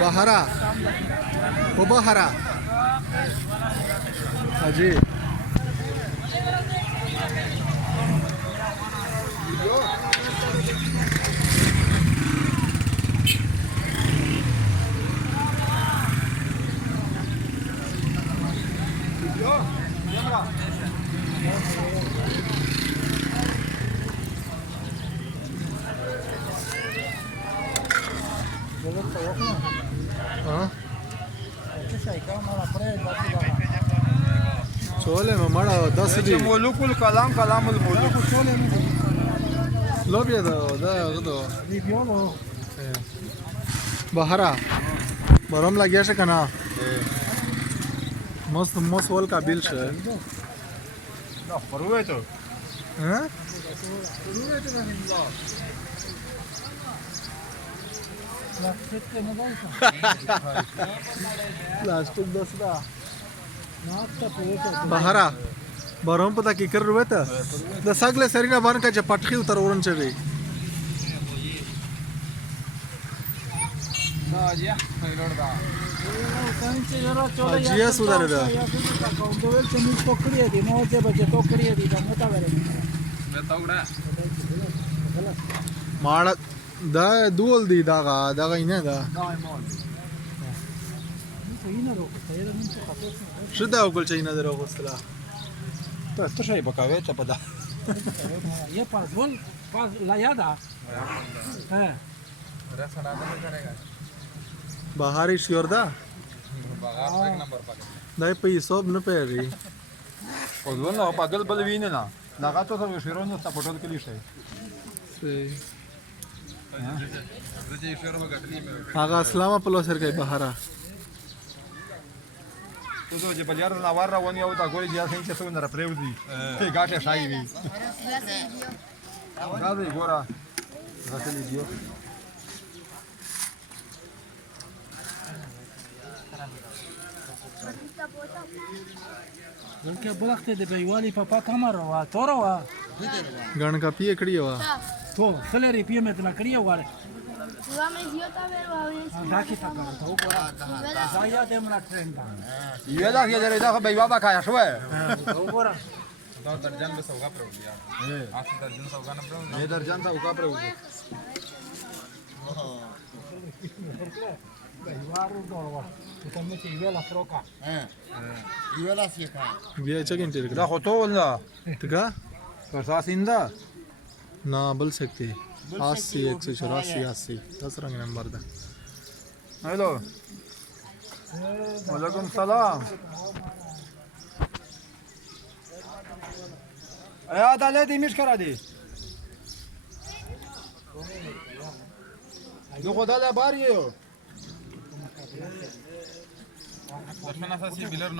بهرا و بهرا حاجی چوله ما مړه 10 دي مولوک الکلام کلام المولوک لوبیا دا غدو بهرا برام لګیا شه کنه مست ول قابل شه دا پروه ته ها प्लास्टिक दसरा बहरा बरम पता की कर रुवे त द सगले सरीना बन का पटखी उतर ओरन चढ़ी जिया सुधार दा माड़ دا دول دی دا اینه دا شو دا وګل چې نه درو غوستلا ته شي بکاوي ته پدا ये पास बोल पास लाया था हां रसना नहीं करेगा बाहरी श्योर दा बाहर एक नंबर पाके दای په حساب نه پیری او ونه پاگل بل وینه نه لغه ته سره شیرونو ته پټول کلی شي هغه اسلامه په لوسر کې بهارا تو جو بلیار نوار روان یو تا ګوري بیا څنګه څو نه پرېو دي ته غاټه شای وی راځي ګورا غسل دیو ولکه بلخته د بیوالي په پاتمر وا توروا غن کا پی کړی وا تو سلری پی مت نه کړی واره Vamos idiota ver دا کی تا کار ته وګوره ځایا دې مړه ټرین دا یو دا کې درې دا به بابا کایا شو وګوره دا درجن به سوغا پرو بیا اته درجن سوغا نه پرو نه درجن تا وګا پرو بیوارو دوروا ته مې چې ویلا فروکا بیا چې ګنټه دا خو ته ولا تګه پر ساسیندا ना बोल सकते 80 184 80 10 रंग नंबर दा हेलो वालेकुम सलाम आया दाले दी मिश करा दी यो खुदा ला बार ये हो दर्शन असा सी बिलर